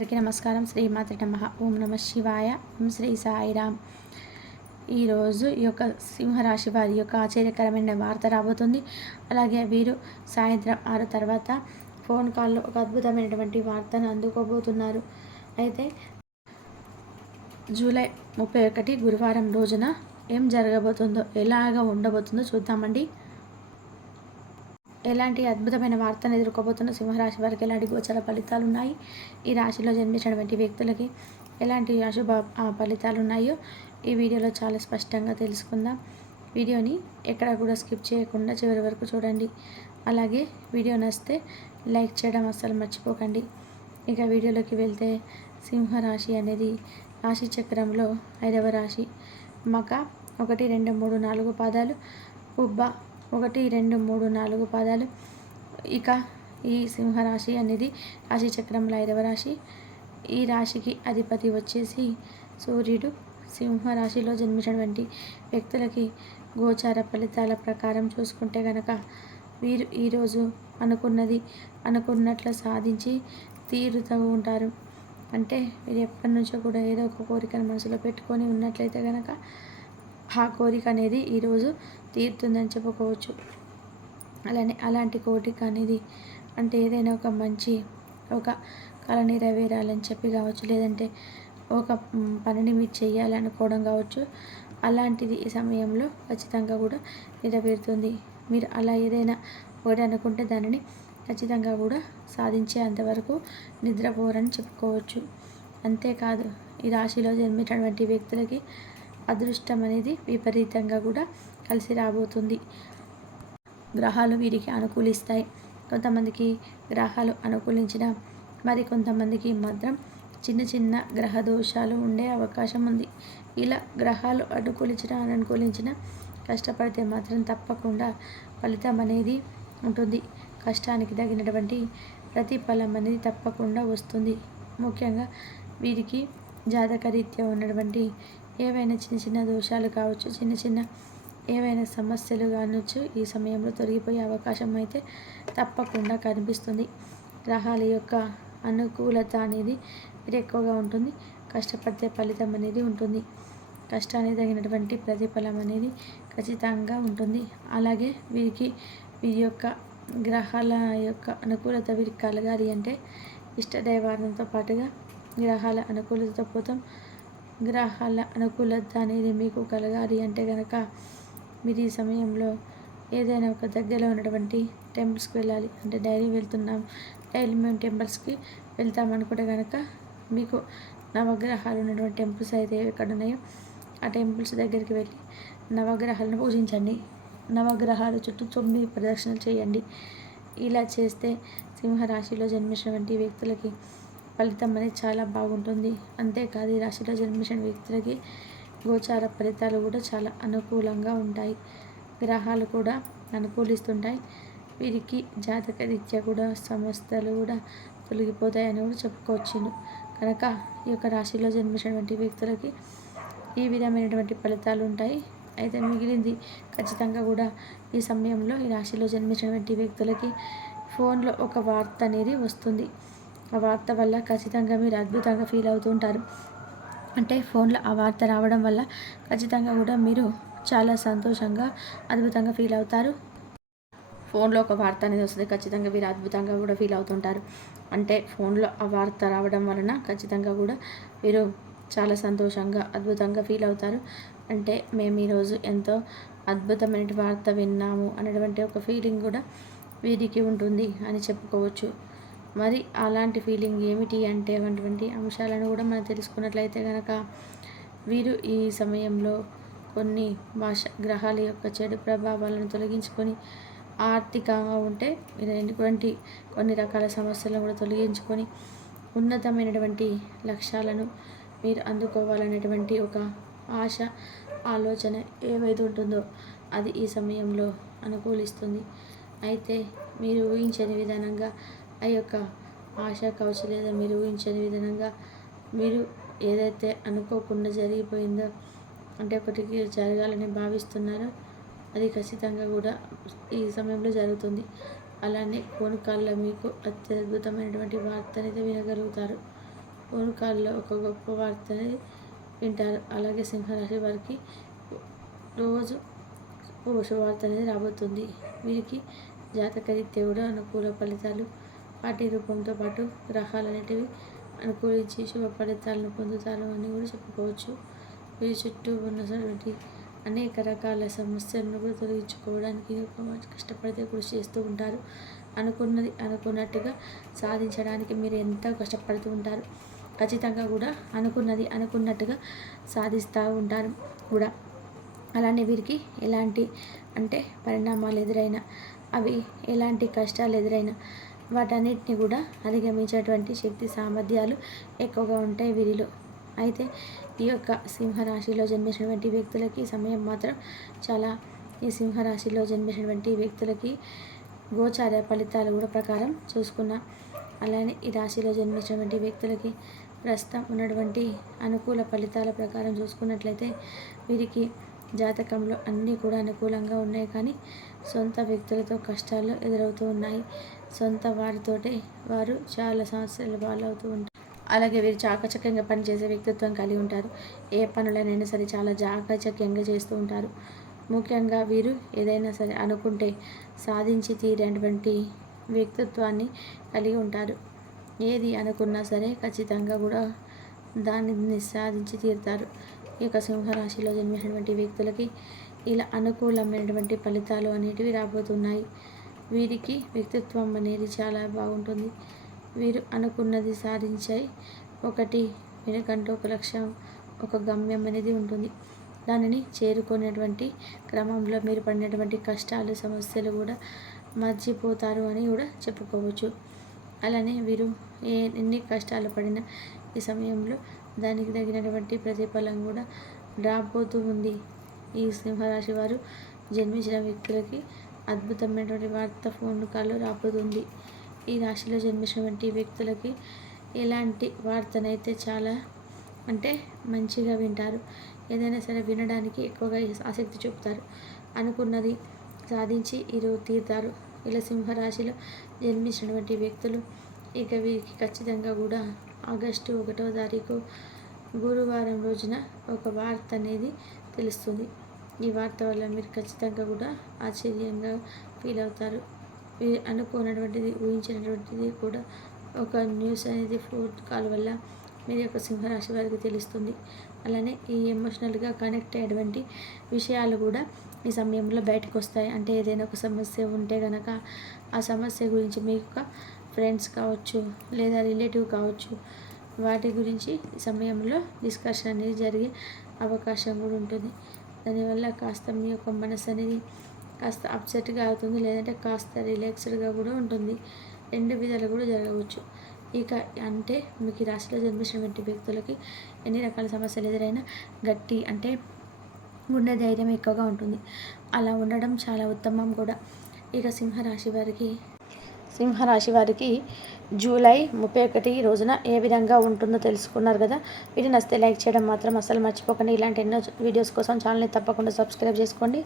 అందరికీ నమస్కారం. శ్రీమాతృ నమ. ఓం నమ శివాయ. ఓం శ్రీ సాయిరామ్ ఈరోజు ఈ యొక్క సింహరాశి వారి యొక్క ఆశ్చర్యకరమైన వార్త రాబోతుంది. అలాగే వీరు సాయంత్రం ఆరు తర్వాత ఫోన్ కాల్లో ఒక అద్భుతమైనటువంటి వార్తను అందుకోబోతున్నారు. అయితే జూలై ముప్పై ఒకటి గురువారం రోజున ఏం జరగబోతుందో ఎలాగ ఉండబోతుందో చూద్దామండి. ఎలాంటి అద్భుతమైన వార్తను ఎదుర్కోబోతున్న సింహరాశి వారికి ఎలాంటి గోచర ఫలితాలు ఉన్నాయి? ఈ రాశిలో జన్మించినటువంటి వ్యక్తులకి ఎలాంటి అశుభ ఫలితాలు ఉన్నాయో ఈ వీడియోలో చాలా స్పష్టంగా తెలుసుకుందాం. వీడియోని ఎక్కడ కూడా స్కిప్ చేయకుండా చివరి వరకు చూడండి. అలాగే వీడియో నచ్చితే లైక్ చేయడం అస్సలు మర్చిపోకండి. ఇక వీడియోలోకి వెళ్తే సింహరాశి అనేది రాశి చక్రంలో ఐదవ రాశి. మక ఒకటి రెండు మూడు నాలుగు పాదాలు. ఉబ్బ ఒకటి రెండు మూడు నాలుగు పాదాలు. ఇక ఈ సింహరాశి అనేది రాశి చక్రంలో ఐదవ రాశి. ఈ రాశికి అధిపతి వచ్చేసి సూర్యుడు. సింహరాశిలో జన్మించినటువంటి వ్యక్తులకి గోచార ఫలితాల ప్రకారం చూసుకుంటే కనుక వీరు ఈరోజు అనుకున్నది అనుకున్నట్లు సాధించి తీరుతూ ఉంటారు. అంటే వీరు ఎప్పటి నుంచో కూడా ఏదో ఒక కోరికను మనసులో పెట్టుకొని ఉన్నట్లయితే కనుక ఆ కోరిక అనేది ఈరోజు తీరుతుందని చెప్పుకోవచ్చు. అలానే అలాంటి కోరిక అనేది అంటే ఏదైనా ఒక మంచి ఒక కళ నెరవేరాలని చెప్పి కావచ్చు లేదంటే ఒక పనిని మీరు చేయాలనుకోవడం కావచ్చు అలాంటిది ఈ సమయంలో ఖచ్చితంగా కూడా నెరవేరుతుంది. మీరు అలా ఏదైనా ఒకటి అనుకుంటే దానిని ఖచ్చితంగా కూడా సాధించే అంతవరకు నిద్రపోరని చెప్పుకోవచ్చు. అంతేకాదు ఈ రాశిలో జన్మించినటువంటి వ్యక్తులకి అదృష్టం అనేది విపరీతంగా కూడా కలిసి రాబోతుంది. గ్రహాలు వీరికి అనుకూలిస్తాయి. కొంతమందికి గ్రహాలు అనుకూలించిన మరి కొంతమందికి మాత్రం చిన్న చిన్న గ్రహ దోషాలు ఉండే అవకాశం ఉంది. ఇలా గ్రహాలు అనుకూలించిన అనుకూలించిన కష్టపడితే మాత్రం తప్పకుండా ఫలితం అనేది ఉంటుంది. కష్టానికి తగినటువంటి ప్రతిఫలం అనేది తప్పకుండా వస్తుంది. ముఖ్యంగా వీరికి జాతకరీత్యా ఉన్నటువంటి ఏవైనా చిన్న చిన్న దోషాలు కావచ్చు చిన్న చిన్న ఏవైనా సమస్యలు కానొచ్చు ఈ సమయంలో తొలగిపోయే అవకాశం అయితే తప్పకుండా కనిపిస్తుంది. గ్రహాల యొక్క అనుకూలత అనేది ఇది ఎక్కువగా ఉంటుంది. కష్టపడితే ఫలితం అనేది ఉంటుంది. కష్టానికి తగినటువంటి ప్రతిఫలం అనేది ఖచ్చితంగా ఉంటుంది. అలాగే వీరికి వీరి యొక్క గ్రహాల యొక్క అనుకూలత వీరికి కలగాలి అంటే ఇష్టదైవార్థంతో పాటుగా గ్రహాల అనుకూలతతో పోతాం. గ్రహాల అనుకూలత అనేది మీకు కలగాలి అంటే కనుక మీరు ఈ సమయంలో ఏదైనా ఒక దగ్గరలో ఉన్నటువంటి టెంపుల్స్కి వెళ్ళాలి. అంటే డైలీ వెళ్తున్నాం డైలీ మేము టెంపుల్స్కి వెళ్తాం అనుకుంటే కనుక మీకు నవగ్రహాలు ఉన్నటువంటి టెంపుల్స్ అయితే ఎక్కడ ఉన్నాయో ఆ టెంపుల్స్ దగ్గరికి వెళ్ళి నవగ్రహాలను పూజించండి. నవగ్రహాల చుట్టూ తొమ్మిది ప్రదక్షిణలు చేయండి. ఇలా చేస్తే సింహరాశిలో జన్మించినటువంటి వ్యక్తులకి ఫలితం అనేది చాలా బాగుంటుంది. అంతేకాదు ఈ రాశిలో జన్మించిన వ్యక్తులకి గోచార ఫలితాలు కూడా చాలా అనుకూలంగా ఉంటాయి. గ్రహాలు కూడా అనుకూలిస్తుంటాయి. వీరికి జాతక రీత్యా కూడా సమస్యలు కూడా తొలగిపోతాయని కూడా చెప్పుకోవచ్చు కనుక ఈ యొక్క రాశిలో జన్మించినటువంటి వ్యక్తులకి ఈ విధమైనటువంటి ఫలితాలు ఉంటాయి. అయితే మిగిలింది ఖచ్చితంగా కూడా ఈ సమయంలో ఈ రాశిలో జన్మించినటువంటి వ్యక్తులకి ఫోన్లో ఒక వార్త అనేది వస్తుంది. ఆ వార్త వల్ల ఖచ్చితంగా మీరు అద్భుతంగా ఫీల్ అవుతుంటారు. అంటే ఫోన్లో ఆ వార్త రావడం వల్ల ఖచ్చితంగా కూడా మీరు చాలా సంతోషంగా అద్భుతంగా ఫీల్ అవుతారు. ఫోన్లో ఒక వార్త అనేది వస్తుంది ఖచ్చితంగా మీరు అద్భుతంగా కూడా ఫీల్ అవుతుంటారు. అంటే ఫోన్లో ఆ వార్త రావడం వలన ఖచ్చితంగా కూడా మీరు చాలా సంతోషంగా అద్భుతంగా ఫీల్ అవుతారు. అంటే మేము ఈరోజు ఎంతో అద్భుతమైన వార్త విన్నాము అనేటువంటి ఒక ఫీలింగ్ కూడా వీరికి ఉంటుంది అని చెప్పుకోవచ్చు. మరి అలాంటి ఫీలింగ్ ఏమిటి అంటే అటువంటి అంశాలను కూడా మనం తెలుసుకున్నట్లయితే కనుక వీరు ఈ సమయంలో కొన్ని భాష గ్రహాల యొక్క చెడు ప్రభావాలను తొలగించుకొని ఆర్థికంగా ఉంటే ఇటువంటి కొన్ని రకాల సమస్యలను కూడా తొలగించుకొని ఉన్నతమైనటువంటి లక్ష్యాలను మీరు అందుకోవాలనేటువంటి ఒక ఆశ ఆలోచన ఏవైతే ఉంటుందో అది ఈ సమయంలో అనుకూలిస్తుంది. అయితే మీరు ఊహించని విధానంగా ఆ యొక్క ఆశ కవచ లేదా మీరు ఊహించని విధంగా మీరు ఏదైతే అనుకోకుండా జరిగిపోయిందో అంటే ఒకటికి జరగాలని భావిస్తున్నారో అది ఖచ్చితంగా కూడా ఈ సమయంలో జరుగుతుంది. అలానే కోనుకాల్లో మీకు అత్యద్భుతమైనటువంటి వార్త అనేది వినగలుగుతారు కోనుకాల్లో ఒక గొప్ప వార్త అనేది వింటారు. అలాగే సింహరాశి వారికి రోజు ఓ శుభవార్త అనేది రాబోతుంది. వీరికి జాతకరీత్యా కూడా అనుకూల ఫలితాలు వాటి రూపంతో పాటు గ్రహాలు అనేటివి అనుకూలించి శుభ ఫలితాలను పొందుతారు అని కూడా చెప్పుకోవచ్చు. వీరి చుట్టూ ఉన్నటువంటి అనేక రకాల సమస్యలను కూడా తొలగించుకోవడానికి కష్టపడితే కృషి చేస్తూ ఉంటారు. అనుకున్నది అనుకున్నట్టుగా సాధించడానికి మీరు ఎంతో కష్టపడుతూ ఉంటారు. ఖచ్చితంగా కూడా అనుకున్నది అనుకున్నట్టుగా సాధిస్తూ ఉంటారు కూడా. అలానే వీరికి ఎలాంటి అంటే పరిణామాలు ఎదురైనా అవి ఎలాంటి కష్టాలు ఎదురైనా వాటన్నిటిని కూడా అధిగమించేటువంటి శక్తి సామర్థ్యాలు ఎక్కువగా ఉంటాయి వీరిలో. అయితే ఈ యొక్క సింహరాశిలో జన్మించినటువంటి వ్యక్తులకి సమయం మాత్రం చాలా ఈ సింహరాశిలో జన్మించినటువంటి వ్యక్తులకి గోచార ఫలితాలు కూడా ప్రకారం చూసుకున్న. అలానే ఈ రాశిలో జన్మించినటువంటి వ్యక్తులకి ప్రస్తుతం ఉన్నటువంటి అనుకూల ఫలితాల ప్రకారం చూసుకున్నట్లయితే వీరికి జాతకంలో అన్నీ కూడా అనుకూలంగా ఉన్నాయి కానీ సొంత వ్యక్తులతో కష్టాలు ఎదురవుతూ ఉన్నాయి. సొంత వారితోటే వారు చాలా సమస్యలు పాలవుతూ ఉంటారు. అలాగే వీరు చాకచక్యంగా పనిచేసే వ్యక్తిత్వం కలిగి ఉంటారు. ఏ పనులనైనా సరే చాలా చాకచక్యంగా చేస్తూ ఉంటారు. ముఖ్యంగా వీరు ఏదైనా సరే అనుకుంటే సాధించి తీరేటువంటి వ్యక్తిత్వాన్ని కలిగి ఉంటారు. ఏది అనుకున్నా సరే ఖచ్చితంగా కూడా దానిని సాధించి తీరుతారు. ఈ యొక్క సింహరాశిలో జన్మించినటువంటి వ్యక్తులకి ఇలా అనుకూలమైనటువంటి ఫలితాలు అనేటివి రాబోతున్నాయి. వీరికి వ్యక్తిత్వం అనేది చాలా బాగుంటుంది. వీరు అనుకున్నది సాధించాయి. ఒకటి వెనుకంటూ ఒక లక్ష్యం ఒక గమ్యం అనేది ఉంటుంది. దానిని చేరుకునేటువంటి క్రమంలో మీరు పడినటువంటి కష్టాలు సమస్యలు కూడా మర్చిపోతారు అని కూడా చెప్పుకోవచ్చు. అలానే వీరు ఏ ఎన్ని కష్టాలు పడినా ఈ సమయంలో దానికి తగినటువంటి ప్రతిఫలం కూడా రాబోతూ ఉంది. ఈ సింహరాశి వారు జన్మించిన వ్యక్తులకి అద్భుతమైనటువంటి వార్త ఫోన్ కాల్లో రాబోతుంది. ఈ రాశిలో జన్మించినటువంటి వ్యక్తులకి ఎలాంటి వార్తనైతే చాలా అంటే మంచిగా వింటారు ఏదైనా సరే వినడానికి ఎక్కువగా ఆసక్తి చూపుతారు అనుకున్నది సాధించి ఈరోజు తీరుతారు. ఇలా సింహరాశిలో జన్మించినటువంటి వ్యక్తులు ఇక వీరికి ఖచ్చితంగా కూడా ఆగస్టు ఒకటో తారీఖు గురువారం రోజున ఒక వార్త అనేది తెలుస్తుంది. ఈ వార్త వల్ల మీరు ఖచ్చితంగా కూడా ఆశ్చర్యంగా ఫీల్ అవుతారు. అనుకోనటువంటిది ఊహించినటువంటిది కూడా ఒక న్యూస్ అనేది ఫోర్త్ కాల్ వల్ల మీరు యొక్క సింహరాశి వారికి తెలుస్తుంది. అలానే ఈ ఎమోషనల్గా కనెక్ట్ అయ్యేటువంటి విషయాలు కూడా ఈ సమయంలో బయటకు వస్తాయి. అంటే ఏదైనా ఒక సమస్య ఉంటే కనుక ఆ సమస్య గురించి మీ యొక్క ఫ్రెండ్స్ కావచ్చు లేదా రిలేటివ్ కావచ్చు వాటి గురించి ఈ సమయంలో డిస్కషన్ అనేది జరిగే అవకాశం కూడా ఉంటుంది. దానివల్ల కాస్త మీ యొక్క మనసు అనేది కాస్త అప్సెట్గా అవుతుంది లేదంటే కాస్త రిలాక్స్డ్గా కూడా ఉంటుంది. రెండు విధాలు కూడా జరగవచ్చు. ఇక అంటే మీకు రాశిలో జన్మించినటువంటి వ్యక్తులకి ఎన్ని రకాల సమస్యలు ఎదురైనా గట్టి అంటే గుండె ధైర్యం ఎక్కువగా ఉంటుంది. అలా ఉండడం చాలా ఉత్తమం కూడా. ఇక సింహరాశి వారికి సింహరాశి వారికి జూలై ముప్పై ఒకటి రోజున ఏ విధంగా ఉంటుందో తెలుసుకున్నారు కదా. వీడియో నచ్చితే లైక్ చేయడం మాత్రం అసలు మర్చిపోకండి. ఇలాంటి ఎన్నో వీడియోస్ కోసం ఛానల్ని తప్పకుండా సబ్స్క్రైబ్ చేసుకోండి.